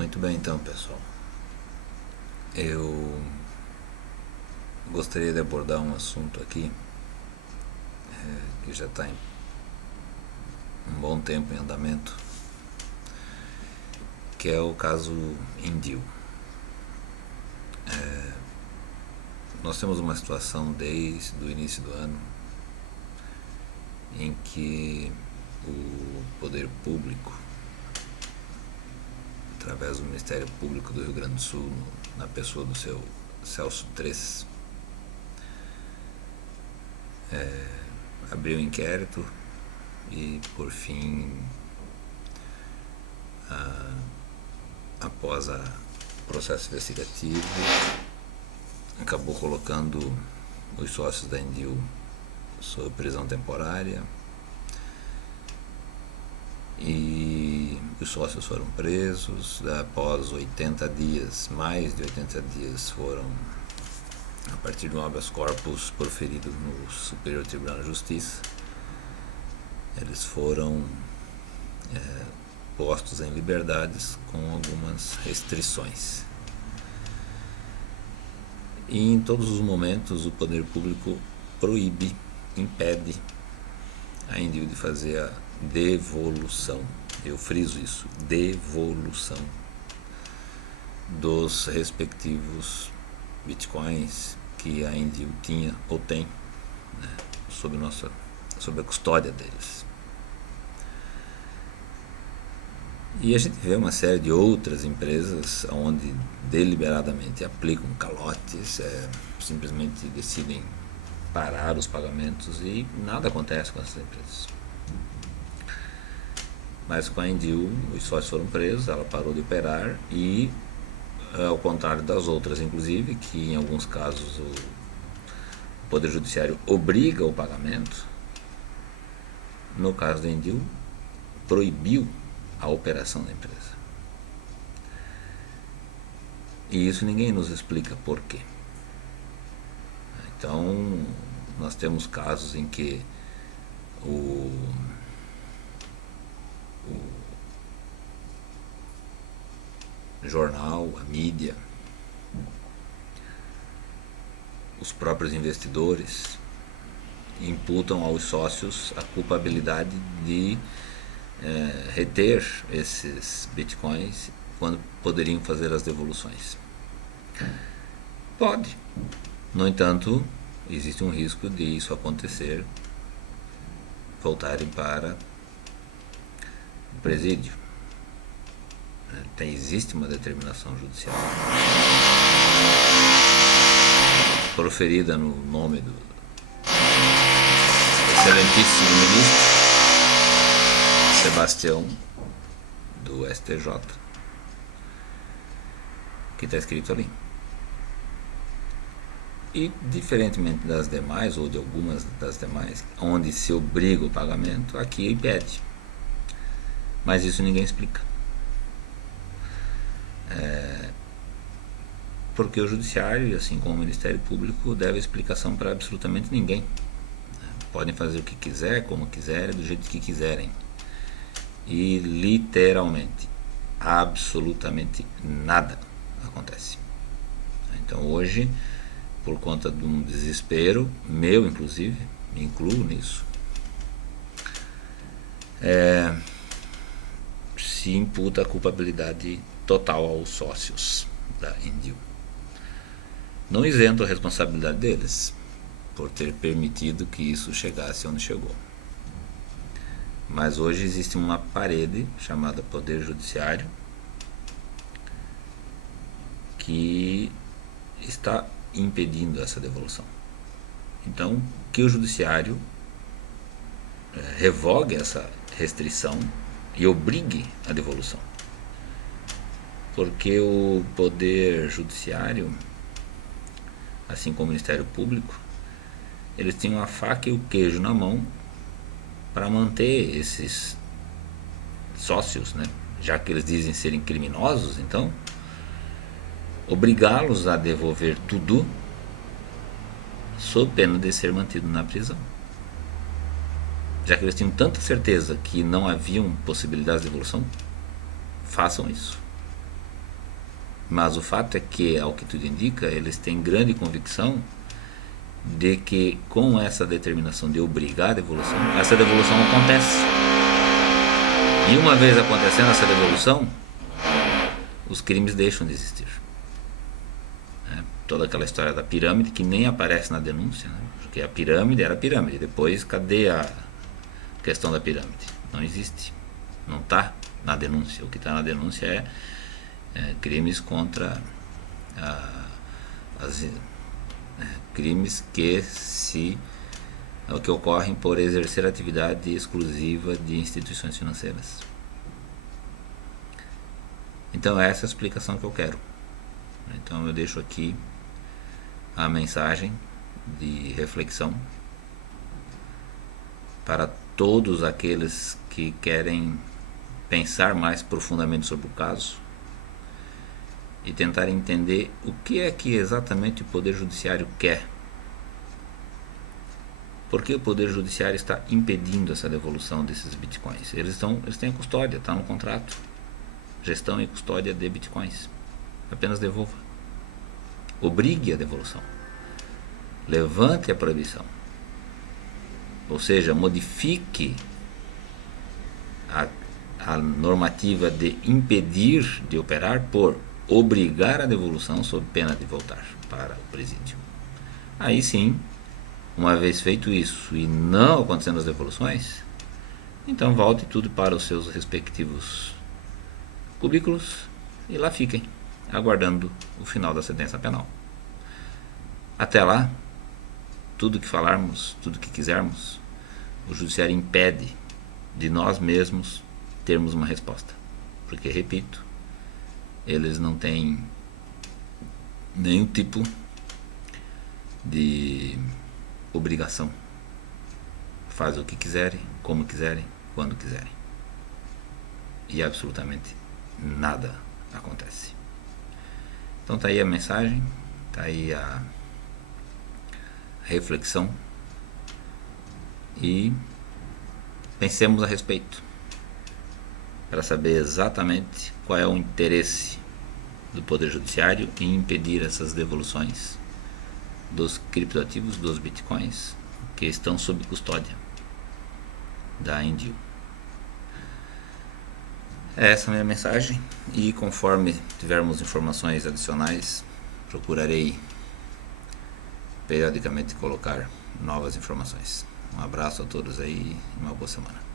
Muito bem, então, pessoal. Eu gostaria de abordar um assunto aqui que já está um bom tempo em andamento, que é o caso Indil. Nós temos uma situação desde o início do ano em que o poder público, através do Ministério Público do Rio Grande do Sul, na pessoa do seu Celso Tres, abriu um inquérito e, por fim, após o processo investigativo, acabou colocando os sócios da Indil sob prisão temporária e os sócios foram presos. Após 80 dias, mais de 80 dias, foram, a partir de um habeas corpus proferido no Superior Tribunal de Justiça, eles foram postos em liberdades com algumas restrições. E em todos os momentos o poder público proíbe, impede a Indil de fazer a devolução, eu friso isso, devolução dos respectivos bitcoins que a Indil tinha ou tem, né, sob a custódia deles. E a gente vê uma série de outras empresas onde deliberadamente aplicam calotes, simplesmente decidem parar os pagamentos e nada acontece com essas empresas. Mas com a Indil, os sócios foram presos, ela parou de operar e, ao contrário das outras, inclusive, que em alguns casos o Poder Judiciário obriga o pagamento, no caso da Indil, proibiu a operação da empresa. E isso ninguém nos explica por quê. Então, nós temos casos em que o jornal, a mídia, os próprios investidores imputam aos sócios a culpabilidade de reter esses bitcoins quando poderiam fazer as devoluções. Pode. No entanto, existe um risco de isso acontecer, voltarem para o presídio. Existe uma determinação judicial proferida no nome do excelentíssimo ministro Sebastião do STJ, que está escrito ali. E, diferentemente das demais, ou de algumas das demais, onde se obriga o pagamento, aqui impede. Mas isso ninguém explica. Porque o Judiciário, assim como o Ministério Público, deve explicação para absolutamente ninguém. Podem fazer o que quiser, como quiserem, do jeito que quiserem. E, literalmente, absolutamente nada acontece. Então, hoje, por conta de um desespero meu, inclusive, me incluo nisso, se imputa a culpabilidade total aos sócios da Indil. Não isento a responsabilidade deles por ter permitido que isso chegasse onde chegou. Mas hoje existe uma parede chamada Poder Judiciário que está impedindo essa devolução. Então, que o Judiciário revogue essa restrição e obrigue a devolução. Porque o Poder Judiciário, assim como o Ministério Público, eles tinham a faca e o queijo na mão para manter esses sócios, né? Já que eles dizem serem criminosos, então obrigá-los a devolver tudo sob pena de ser mantido na prisão. Já que eles tinham tanta certeza que não haviam possibilidades de devolução, façam isso. Mas o fato é que, ao que tudo indica, eles têm grande convicção de que com essa determinação de obrigar a devolução, essa devolução acontece. E uma vez acontecendo essa devolução, os crimes deixam de existir. Toda aquela história da pirâmide que nem aparece na denúncia, né? Porque a pirâmide era a pirâmide. Depois, cadê a questão da pirâmide? Não existe. Não está na denúncia. O que está na denúncia é crimes contra crimes que ocorrem por exercer atividade exclusiva de instituições financeiras. Então essa é a explicação que eu quero. Então eu deixo aqui a mensagem de reflexão para todos aqueles que querem pensar mais profundamente sobre o caso e tentar entender o que é que exatamente o Poder Judiciário quer. Por que o Poder Judiciário está impedindo essa devolução desses bitcoins? Eles têm a custódia, está no contrato. Gestão e custódia de bitcoins. Apenas devolva. Obrigue a devolução. Levante a proibição. Ou seja, modifique a normativa de impedir de operar por obrigar a devolução sob pena de voltar para o presídio. Aí sim, uma vez feito isso e não acontecendo as devoluções, então volte tudo para os seus respectivos cubículos e lá fiquem, aguardando o final da sentença penal. Até lá, tudo que falarmos, tudo que quisermos, o judiciário impede de nós mesmos termos uma resposta. Porque, repito, eles não têm nenhum tipo de obrigação. Fazem o que quiserem, como quiserem, quando quiserem. E absolutamente nada acontece. Então tá aí a mensagem, tá aí a reflexão e pensemos a respeito para saber exatamente qual é o interesse do Poder Judiciário em impedir essas devoluções dos criptoativos, dos bitcoins que estão sob custódia da Endio. Essa é a minha mensagem e conforme tivermos informações adicionais, procurarei periodicamente colocar novas informações. Um abraço a todos aí e uma boa semana.